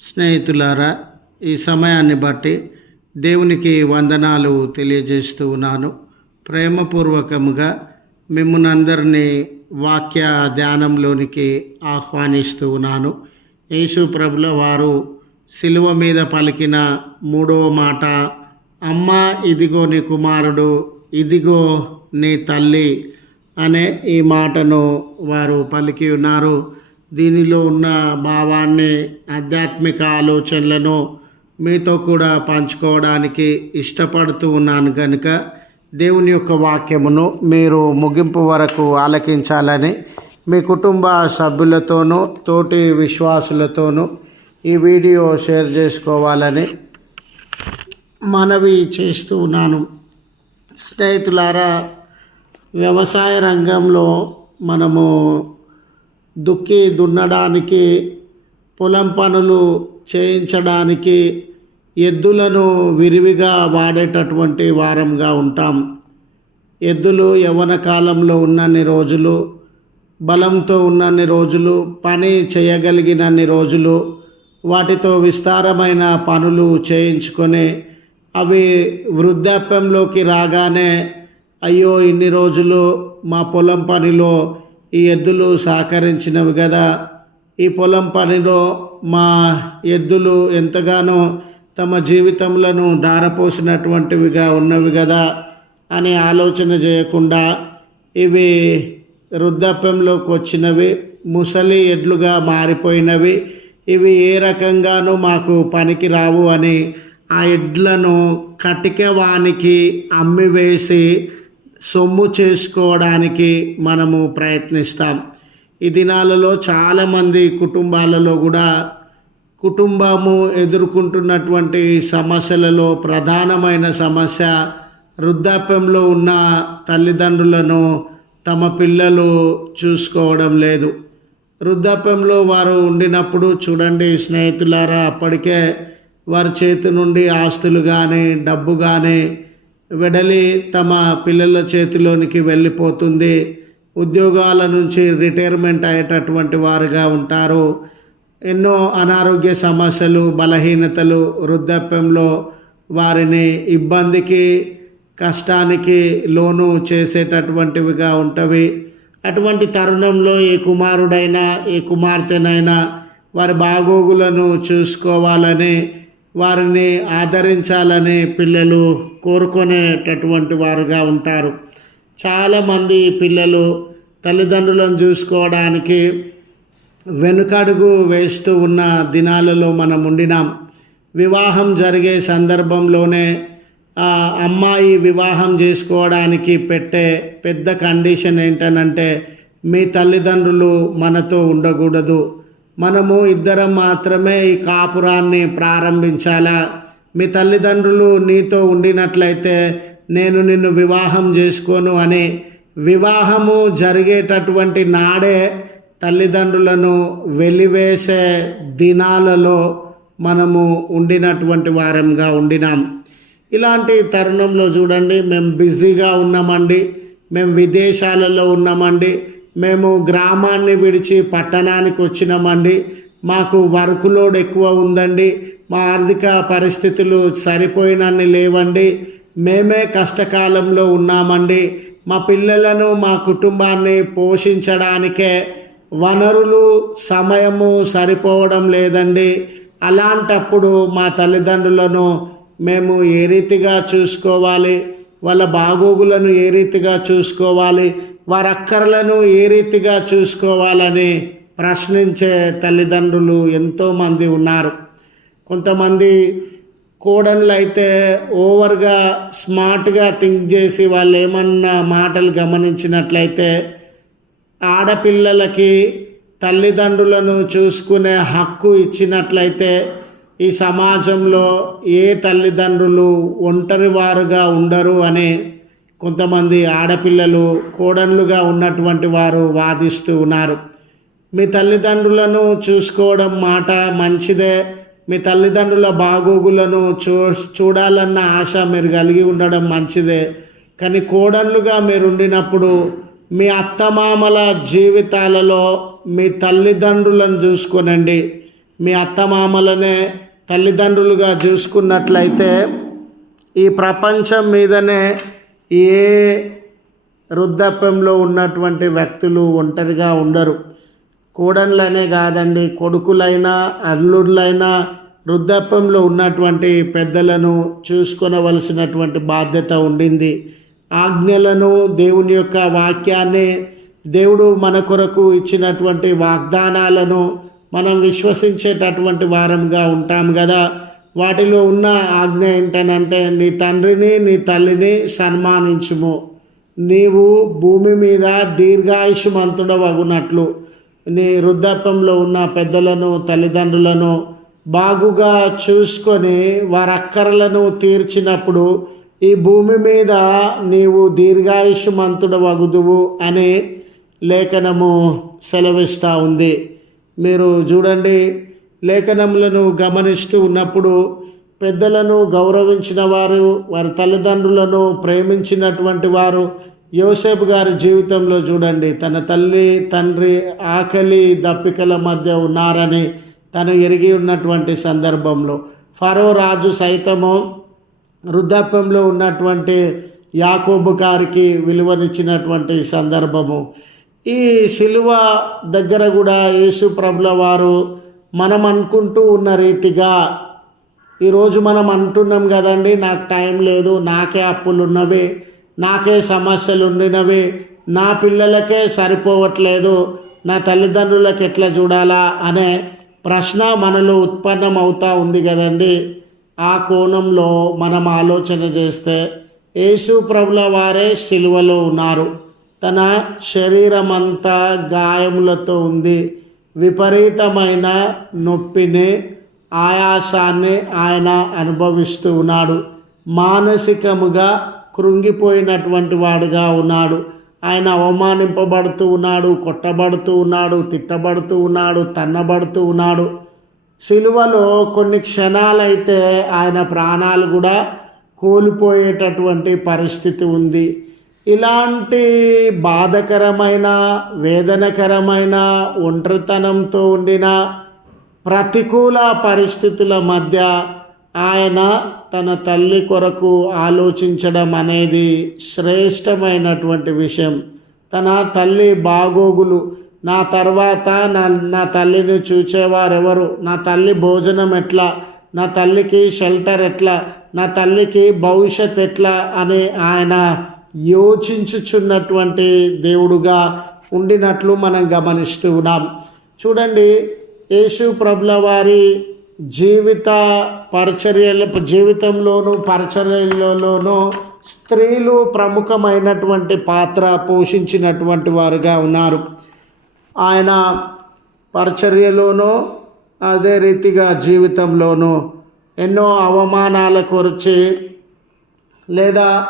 స్నేహితులారా ఈ సమయాన్ని బట్టి దేవునికి వందనాలు తెలియజేస్తూ ఉన్నాను. ప్రేమపూర్వకముగా మిమ్మల్ని అందరినీ వాక్య ధ్యానంలోనికి ఆహ్వానిస్తూ ఉన్నాను. యేసు ప్రభుల వారు శిలువ మీద పలికిన మూడవ మాట అమ్మ ఇదిగో నీ కుమారుడు ఇదిగో నీ తల్లి అనే ఈ మాటను వారు పలికి ఉన్నారు. దీనిలో ఉన్న భావాన్ని ఆధ్యాత్మిక ఆలోచనలను మీతో కూడా పంచుకోవడానికి ఇష్టపడుతూ ఉన్నాను కనుక దేవుని యొక్క వాక్యమును మీరు ముగింపు వరకు ఆలకించాలని మీ కుటుంబ సభ్యులతోనూ తోటి విశ్వాసులతోనూ ఈ వీడియో షేర్ చేసుకోవాలని మనవి చేస్తూ ఉన్నాను. స్నేహితులారా వ్యవసాయ రంగంలో మనము దుక్కి దున్నడానికి పొలం పనులు చేయించడానికి ఎద్దులను విరివిగా వాడేటటువంటి వారంగా ఉంటాం. ఎద్దులు యవ్వన కాలంలో ఉన్నన్ని రోజులు బలంతో ఉన్నన్ని రోజులు పని చేయగలిగినన్ని రోజులు వాటితో విస్తారమైన పనులు చేయించుకొని అవి వృద్ధాప్యంలోకి రాగానే అయ్యో ఇన్ని రోజులు మా పొలం పనిలో ఈ ఎద్దులు సహకరించినవి కదా ఈ పొలం పనిలో మా ఎద్దులు ఎంతగానో తమ జీవితములను దారపోసినటువంటివిగా ఉన్నవి కదా అని ఆలోచన చేయకుండా ఇవి వృద్ధాప్యంలోకి వచ్చినవి ముసలి ఎడ్లుగా మారిపోయినవి. ఇవి ఏ రకంగానూ మాకు పనికి రావు అని ఆ ఎడ్లను కటికవానికి అమ్మివేసి సొమ్ము చేసుకోవడానికి మనము ప్రయత్నిస్తాం. ఈ దినాలలో చాలామంది కుటుంబాలలో కూడా కుటుంబము ఎదుర్కొంటున్నటువంటి సమస్యలలో ప్రధానమైన సమస్య వృద్ధాప్యంలో ఉన్న తల్లిదండ్రులను తమ పిల్లలు చూసుకోవడం లేదు. వృద్ధాప్యంలో వారు ఉండినప్పుడు చూడండి స్నేహితులారా అప్పటికే వారి చేతి నుండి ఆస్తులు కానీ డబ్బు కానీ వెడలి తమ పిల్లల చేతిలోనికి వెళ్ళిపోతుంది. ఉద్యోగాల నుంచి రిటైర్మెంట్ అయ్యేటటువంటి వారుగా ఉంటారు. ఎన్నో అనారోగ్య సమస్యలు బలహీనతలు వృద్ధాప్యంలో వారిని ఇబ్బందికి కష్టానికి లోను చేసేటటువంటివిగా ఉంటవి. అటువంటి తరుణంలో ఏ కుమారుడైనా ఏ కుమార్తెనైనా వారి బాగోగులను చూసుకోవాలని వారిని ఆదరించాలని పిల్లలు కోరుకునేటటువంటి వారుగా ఉంటారు. చాలామంది పిల్లలు తల్లిదండ్రులను చూసుకోవడానికి వెనుకడుగు వేస్తూ ఉన్న దినాలలో మనం ఉండినాం. వివాహం జరిగే సందర్భంలోనే అమ్మాయి వివాహం చేసుకోవడానికి పెట్టే పెద్ద కండిషన్ ఏంటనంటే మీ తల్లిదండ్రులు మనతో ఉండకూడదు. మనము ఇద్దరం మాత్రమే ఈ కాపురాన్ని ప్రారంభించాలా? మీ తల్లిదండ్రులు నీతో ఉండినట్లయితే నేను నిన్ను వివాహం చేసుకోను అని. వివాహము జరిగేటటువంటి నాడే తల్లిదండ్రులను వెలివేసే దినాలలో మనము ఉండినటువంటి వారంగా ఉండినాం. ఇలాంటి తరుణంలో చూడండి మేము బిజీగా ఉన్నామండి. మేము విదేశాలలో ఉన్నామండి. మేము గ్రామాన్ని విడిచి పట్టణానికి వచ్చినామండి. మాకు వర్క్ లోడ్ ఎక్కువ ఉందండి. మా ఆర్థిక పరిస్థితులు సరిపోయినన్ని లేవండి. మేమే కష్టకాలంలో ఉన్నామండి. మా పిల్లలను మా కుటుంబాన్ని పోషించడానికే వనరులు సమయము సరిపోవడం లేదండి. అలాంటప్పుడు మా తల్లిదండ్రులను మేము ఏ రీతిగా చూసుకోవాలి? వాళ్ళ బాగోగులను ఏ రీతిగా చూసుకోవాలి? వారి అక్కర్లను ఏ రీతిగా చూసుకోవాలని ప్రశ్నించే తల్లిదండ్రులు ఎంతోమంది ఉన్నారు. కొంతమంది కోడన్లు అయితే ఓవర్గా స్మార్ట్గా థింక్ చేసి వాళ్ళు ఏమన్నా మాటలు గమనించినట్లయితే ఆడపిల్లలకి తల్లిదండ్రులను చూసుకునే హక్కు ఇచ్చినట్లయితే ఈ సమాజంలో ఏ తల్లిదండ్రులు ఒంటరి వారుగా ఉండరు అని కొంతమంది ఆడపిల్లలు కోడన్లుగా ఉన్నటువంటి వారు వాదిస్తూ ఉన్నారు. మీ తల్లిదండ్రులను చూసుకోవడం మాట మంచిదే. మీ తల్లిదండ్రుల బాగోగులను చూ చూడాలన్న ఆశ మీరు కలిగి ఉండడం మంచిదే. కానీ కోడన్లుగా మీరు ఉండినప్పుడు మీ అత్తమామల జీవితాలలో మీ తల్లిదండ్రులను చూసుకోనండి. మీ అత్తమామలనే తల్లిదండ్రులుగా చూసుకున్నట్లయితే ఈ ప్రపంచం మీదనే ఏ వృద్ధాప్యంలో ఉన్నటువంటి వ్యక్తులు ఒంటరిగా ఉండరు. కోడళ్ళనే కాదండి కొడుకులైనా అల్లుళ్ళైనా వృద్ధాప్యంలో ఉన్నటువంటి పెద్దలను చూసుకొనవలసినటువంటి బాధ్యత ఉండింది. ఆజ్ఞలను దేవుని యొక్క వాక్యాన్ని దేవుడు మన కొరకు ఇచ్చినటువంటి వాగ్దానాలను మనం విశ్వసించేటటువంటి వారంగా ఉంటాం కదా వాటిలో ఉన్న ఆజ్ఞ ఏంటనంటే నీ తండ్రిని నీ తల్లిని సన్మానించుము. నీవు భూమి మీద దీర్ఘాయుషమంతుడవగునట్లు. నీ వృద్ధాప్యంలో ఉన్న పెద్దలను తల్లిదండ్రులను బాగుగా చూసుకొని వారి అక్కరలను తీర్చినప్పుడు ఈ భూమి మీద నీవు దీర్ఘాయుషమంతుడవగుదువు అనే లేఖనము సెలవిస్తూ ఉంది. మీరు చూడండి లేఖనములను గమనిస్తూ ఉన్నప్పుడు పెద్దలను గౌరవించిన వారు వారి తల్లిదండ్రులను ప్రేమించినటువంటి వారు యోసేపు గారి జీవితంలో చూడండి. తన తల్లి తండ్రి ఆకలి దప్పికల మధ్య ఉన్నారని తను ఎరిగి ఉన్నటువంటి సందర్భంలో ఫరో రాజు సైతము వృద్ధాప్యంలో ఉన్నటువంటి యాకోబు గారికి విలువనిచ్చినటువంటి సందర్భము. ఈ శిలువ దగ్గర కూడా యేసు ప్రభుల వారు మనం అనుకుంటూ ఉన్న రీతిగా ఈరోజు మనం అంటున్నాం కదండి నాకు టైం లేదు నాకే అప్పులు ఉన్నవి నాకే సమస్యలు ఉండినవి నా పిల్లలకే సరిపోవట్లేదు నా తల్లిదండ్రులకు ఎట్లా చూడాలా అనే ప్రశ్న మనలో ఉత్పన్నం అవుతూ ఉంది కదండి. ఆ కోణంలో మనం ఆలోచన చేస్తే యేసు ప్రభుల వారే శిలువలో ఉన్నారు. తన శరీరం గాయములతో ఉంది. విపరీతమైన నొప్పిని ఆయాసాన్ని ఆయన అనుభవిస్తూ ఉన్నాడు. మానసికముగా కృంగిపోయినటువంటి వాడుగా ఉన్నాడు. ఆయన అవమానింపబడుతూ ఉన్నాడు కొట్టబడుతూ ఉన్నాడు తిట్టబడుతూ ఉన్నాడు తన్నబడుతూ ఉన్నాడు. సిలువలో కొన్ని క్షణాలైతే ఆయన ప్రాణాలు కూడా కోల్పోయేటటువంటి పరిస్థితి ఉంది. ఇలాంటి బాధకరమైన వేదనకరమైన ఒంటరితనంతో ఉండిన ప్రతికూల పరిస్థితుల మధ్య ఆయన తన తల్లి కొరకు ఆలోచించడం అనేది శ్రేష్టమైనటువంటి విషయం. తన తల్లి బాగోగులు నా తర్వాత నా నా తల్లిని చూచేవారెవరు? నా తల్లి భోజనం ఎట్లా? నా తల్లికి షెల్టర్ ఎట్లా? నా తల్లికి భవిష్యత్ ఎట్లా? అని ఆయన యోచించుచున్నటువంటి దేవుడుగా ఉండినట్లు మనం గమనిస్తూ ఉన్నాం. చూడండి యేసు ప్రభుల వారి జీవిత పరిచర్యల జీవితంలోనూ పరిచర్యలలోనూ స్త్రీలు ప్రముఖమైనటువంటి పాత్ర పోషించినటువంటి వారుగా ఉన్నారు. ఆయన పరిచర్యలోనూ అదే రీతిగా జీవితంలోనూ ఎన్నో అవమానాల కొరిచి లేదా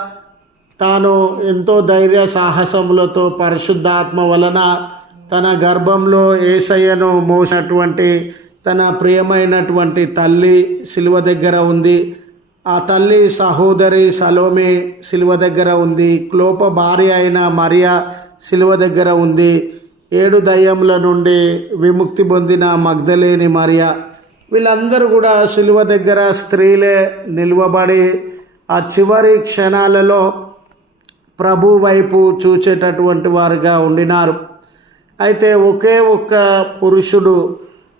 తాను ఎంతో ధైర్య సాహసములతో పరిశుద్ధాత్మ వలన తన గర్భంలో ఏసయ్యను మోసినటువంటి తన ప్రియమైనటువంటి తల్లి శిలువ దగ్గర ఉంది. ఆ తల్లి సహోదరి సలోమి శిలువ దగ్గర ఉంది. క్లోప భార్య అయిన మరియా శిలువ దగ్గర ఉంది. ఏడు దయ్యముల నుండి విముక్తి పొందిన మగ్ధలేని మరియా. వీళ్ళందరూ కూడా శిలువ దగ్గర స్త్రీలే నిలువబడి ఆ చివరి క్షణాలలో ప్రభు వైపు చూచేటటువంటి వారుగా ఉండినారు. అయితే ఒకే ఒక్క పురుషుడు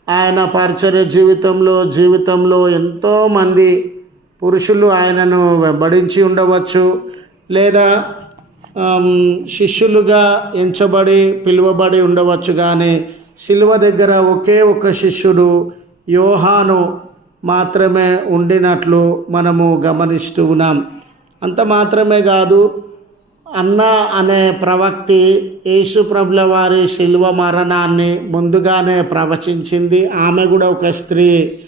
ఆయన పరిచర్య జీవితంలో జీవితంలో ఎంతోమంది పురుషులు ఆయనను వెంబడించి ఉండవచ్చు. లేదా శిష్యులుగా ఎంచబడి పిలువబడి ఉండవచ్చు. కానీ శిలువ దగ్గర ఒకే ఒక శిష్యుడు యోహాను మాత్రమే ఉండినట్లు మనము గమనిస్తూ ఉన్నాం. అంత మాత్రమే కాదు అన్న అనే ప్రవక్తి యేసుప్రభుల వారి శిల్వ మరణాన్ని ముందుగానే ప్రవచించింది. ఆమె కూడా ఒక స్త్రీ.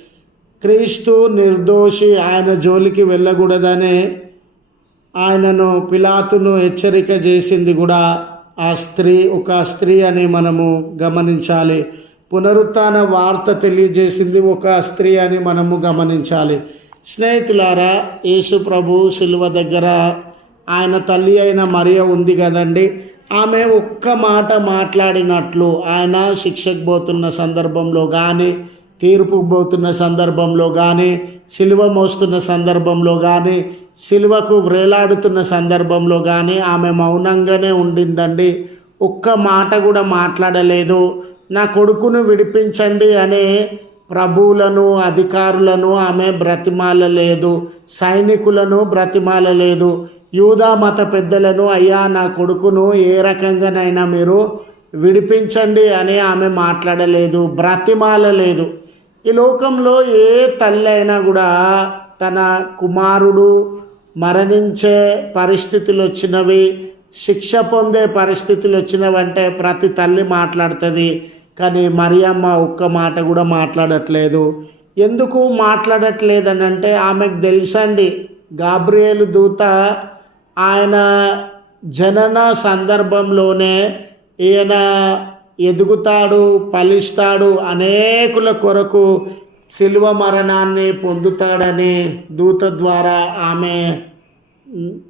క్రీస్తు నిర్దోషి ఆయన జోలికి వెళ్ళకూడదని ఆయనను పిలాతును హెచ్చరిక చేసింది కూడా ఆ స్త్రీ. ఒక స్త్రీ అని మనము గమనించాలి. పునరుత్న వార్త తెలియజేసింది ఒక స్త్రీ అని మనము గమనించాలి. స్నేహితులారా యేసు ప్రభు శిలువ దగ్గర ఆయన తల్లి అయిన మరియ ఉంది కదండి. ఆమె ఒక్క మాట మాట్లాడినట్లు ఆయన శిక్షకు పోతున్న సందర్భంలో కానీ తీర్పు పోతున్న సందర్భంలో కానీ సిలువ మోస్తున్న సందర్భంలో కానీ సిలువకు వ్రేలాడుతున్న సందర్భంలో కానీ ఆమె మౌనంగానే ఉండిందండి. ఒక్క మాట కూడా మాట్లాడలేదు. నా కొడుకును విడిపించండి అనే ప్రభువులను అధికారులను ఆమె బ్రతిమాలలేదు. సైనికులను బ్రతిమాలలేదు. యూదా మత పెద్దలను అయ్యా నా కొడుకును ఏ రకంగానైనా మీరు విడిపించండి అని ఆమె మాట్లాడలేదు బ్రతిమాలలేదు. ఈ లోకంలో ఏ తల్లి అయినా కూడా తన కుమారుడు మరణించే పరిస్థితులు వచ్చినవి శిక్ష పొందే పరిస్థితులు వచ్చినవంటే ప్రతి తల్లి మాట్లాడుతుంది. కానీ మరియమ్మ ఒక్క మాట కూడా మాట్లాడట్లేదు. ఎందుకు మాట్లాడట్లేదని అంటే ఆమెకు తెలుసండి గాబ్రియేలు దూత ఆయన జనన సందర్భంలోనే ఈయన ఎదుగుతాడు ఫలిస్తాడు అనేకుల కొరకు శిల్వ మరణాన్ని పొందుతాడని దూత ద్వారా ఆమె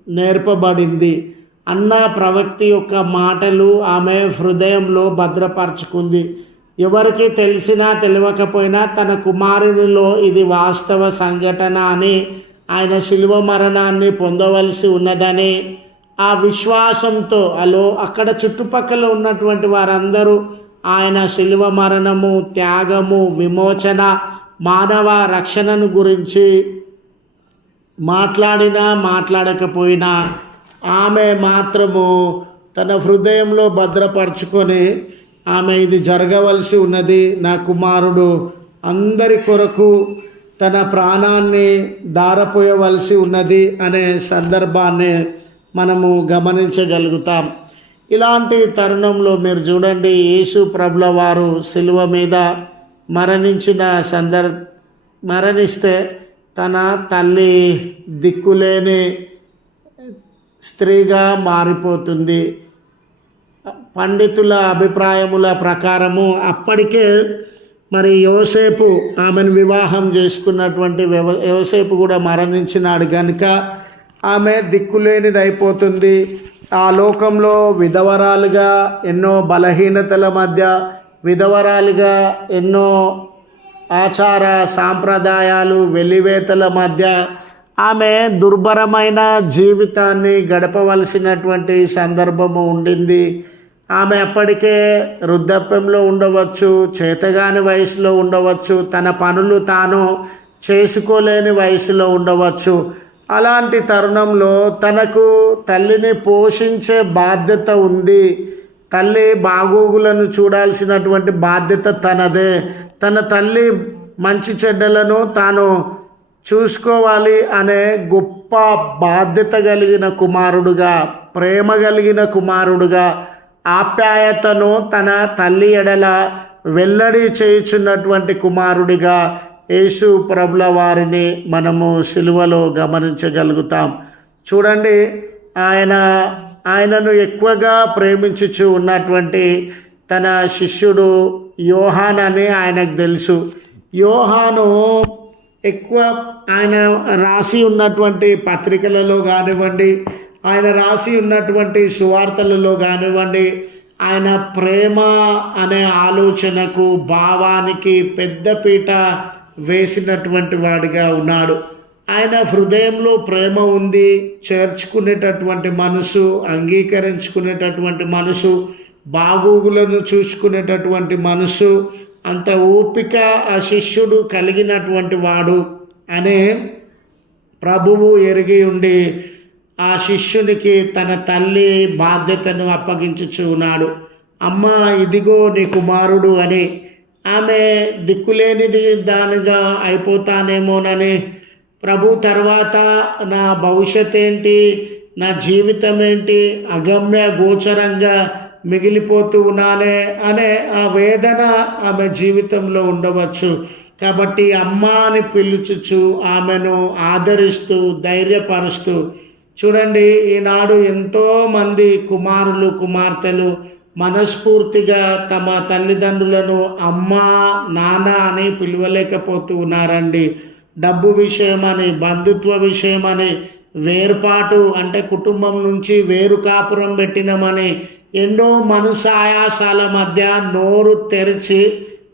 నేర్పబడింది. అన్న ప్రవక్తి యొక్క మాటలు ఆమె హృదయంలో భద్రపరచుకుంది. ఎవరికి తెలిసినా తెలియకపోయినా తన కుమారునిలో ఇది వాస్తవ సంఘటన అని ఆయన శిలువ మరణాన్ని పొందవలసి ఉన్నదని ఆ విశ్వాసంతో అలో అక్కడ చుట్టుపక్కల ఉన్నటువంటి వారందరూ ఆయన శిలువ మరణము త్యాగము విమోచన మానవ రక్షణను గురించి మాట్లాడినా మాట్లాడకపోయినా ఆమె మాత్రము తన హృదయంలో భద్రపరచుకొని ఆమె ఇది జరగవలసి ఉన్నది నా కుమారుడు అందరి కొరకు తన ప్రాణాన్ని దారపోయవలసి ఉన్నది అనే సందర్భాన్ని మనము గమనించగలుగుతాం. ఇలాంటి తరుణంలో మీరు చూడండి యేసు ప్రభుల వారు శిలువ మీద మరణించిన సందర్ మరణిస్తే తన తల్లి దిక్కులేని స్త్రీగా మారిపోతుంది. పండితుల అభిప్రాయముల ప్రకారము అప్పటికే మరి యోసేపు ఆమెను వివాహం చేసుకున్నటువంటి వ్యవ యోసేపు కూడా మరణించినాడు కనుక ఆమె దిక్కులేనిది అయిపోతుంది ఆ లోకంలో విధవరాలుగా ఎన్నో బలహీనతల మధ్య విధవరాలుగా ఎన్నో ఆచార సాంప్రదాయాలు వెలివేతల మధ్య ఆమె దుర్భరమైన జీవితాన్ని గడపవలసినటువంటి సందర్భము ఉండింది. ఆమె అప్పటికే వృద్ధాప్యంలో ఉండవచ్చు చేతగాని వయసులో ఉండవచ్చు తన పనులు తాను చేసుకోలేని వయసులో ఉండవచ్చు. అలాంటి తరుణంలో తనకు తల్లిని పోషించే బాధ్యత ఉంది. తల్లి బాగోగులను చూడాల్సినటువంటి బాధ్యత తనదే. తన తల్లి మంచి చెడ్డలను తాను చూసుకోవాలి అనే గొప్ప బాధ్యత కలిగిన కుమారుడుగా ప్రేమ కలిగిన కుమారుడుగా ఆప్యాయతను తన తల్లి ఎడల వెల్లడి చేయుచున్నటువంటి కుమారుడిగా యేసు ప్రభుల వారిని మనము సిలువలో గమనించగలుగుతాం. చూడండి ఆయన ఆయనను ఎక్కువగా ప్రేమించుచు ఉన్నటువంటి తన శిష్యుడు యోహాన్ అని ఆయనకు తెలుసు. యోహాను ఎక్కువ ఆయన రాసి ఉన్నటువంటి పత్రికలలో కానివ్వండి ఆయన రాసి ఉన్నటువంటి సువార్తలలో కానివ్వండి ఆయన ప్రేమ అనే ఆలోచనకు భావానికి పెద్దపీట వేసినటువంటి వాడిగా ఉన్నాడు. ఆయన హృదయంలో ప్రేమ ఉంది చేర్చుకునేటటువంటి మనసు అంగీకరించుకునేటటువంటి మనసు బాగోగులను చూసుకునేటటువంటి మనసు అంత ఓపిక ఆ శిష్యుడు కలిగినటువంటి వాడు అనే ప్రభువు ఎరిగి ఉండి ఆ శిష్యునికి తన తల్లి బాధ్యతను అప్పగించుచు ఉన్నాడు. అమ్మ ఇదిగో నీ కుమారుడు అని ఆమె దిక్కులేనిది దానిగా అయిపోతానేమోనని ప్రభు తర్వాత నా భవిష్యత్ ఏంటి నా జీవితం ఏంటి అగమ్య గోచరంగా మిగిలిపోతూ ఉన్నానే అనే ఆ వేదన ఆమె జీవితంలో ఉండవచ్చు. కాబట్టి అమ్మ అని పిలుచుచు ఆమెను ఆదరిస్తూ ధైర్యపరుస్తూ చూడండి ఈనాడు ఎంతోమంది కుమారులు కుమార్తెలు మనస్ఫూర్తిగా తమ తల్లిదండ్రులను అమ్మ నాన్న అని పిలవలేకపోతూ ఉన్నారండి. డబ్బు విషయమని బంధుత్వ విషయమని వేర్పాటు అంటే కుటుంబం నుంచి వేరు కాపురం పెట్టినమని ఎన్నో మనసాయాసాల మధ్య నోరు తెరిచి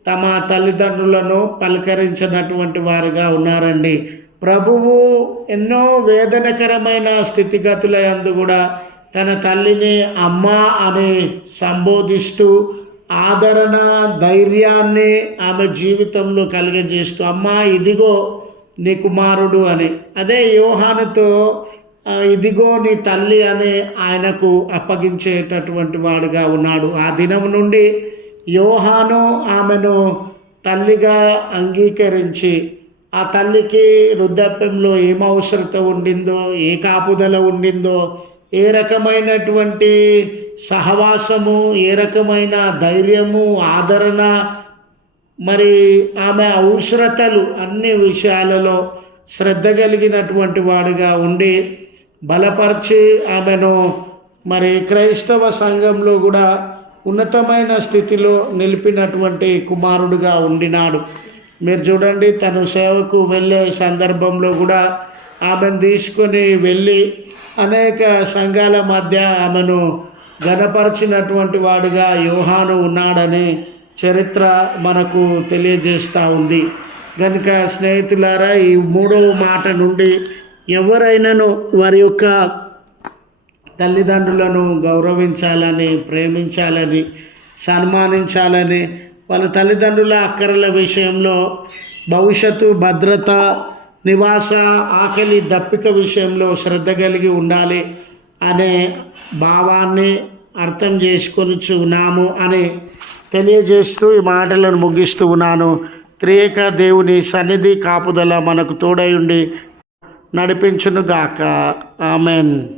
తమ తల్లిదండ్రులను పలకరించినటువంటి వారుగా ఉన్నారండి. ప్రభువు ఎన్నో వేదనకరమైన స్థితిగతుల యందు కూడా తన తల్లిని అమ్మ అని సంబోధిస్తూ ఆదరణ ధైర్యాన్ని ఆమె జీవితంలో కలిగజేస్తూ అమ్మ ఇదిగో నీ కుమారుడు అని. అదే యోహానుతో ఇదిగో నీ తల్లి అని ఆయనకు అప్పగించేటటువంటి వాడుగా ఉన్నాడు. ఆ దినం నుండి యోహాను ఆమెను తల్లిగా అంగీకరించి ఆ తల్లికి వృద్ధాప్యంలో ఏం అవసరత ఉండిందో ఏ కాపుదల ఉండిందో ఏ రకమైనటువంటి సహవాసము ఏ రకమైన ధైర్యము ఆదరణ మరి ఆమె అవసరతలు అన్ని విషయాలలో శ్రద్ధ కలిగినటువంటి వాడుగా ఉండి బలపరిచి ఆమెను మరి క్రైస్తవ సంఘంలో కూడా ఉన్నతమైన స్థితిలో నిలిపినటువంటి కుమారుడుగా ఉండినాడు. మీరు చూడండి తను సేవకు వెళ్ళే సందర్భంలో కూడా ఆమెను తీసుకొని వెళ్ళి అనేక సంఘాల మధ్య ఆమెను గనపరిచినటువంటి వాడుగా యోహాను ఉన్నాడని చరిత్ర మనకు తెలియజేస్తూ ఉంది. కనుక స్నేహితులారా ఈ మూడవ మాట నుండి ఎవరైనాను వారి యొక్క తల్లిదండ్రులను గౌరవించాలని ప్రేమించాలని సన్మానించాలని వాళ్ళ తల్లిదండ్రుల అక్కరల విషయంలో భవిష్యత్తు భద్రత నివాస ఆకలి దప్పిక విషయంలో శ్రద్ధ కలిగి ఉండాలి అనే భావాన్ని అర్థం చేసుకొని ఉన్నాము అని తెలియజేస్తూ ఈ మాటలను ముగిస్తూ ఉన్నాను. త్రియేక దేవుని సన్నిధి కాపుదల మనకు తోడై ఉండి నడిపించునుగాక. ఆమెన్.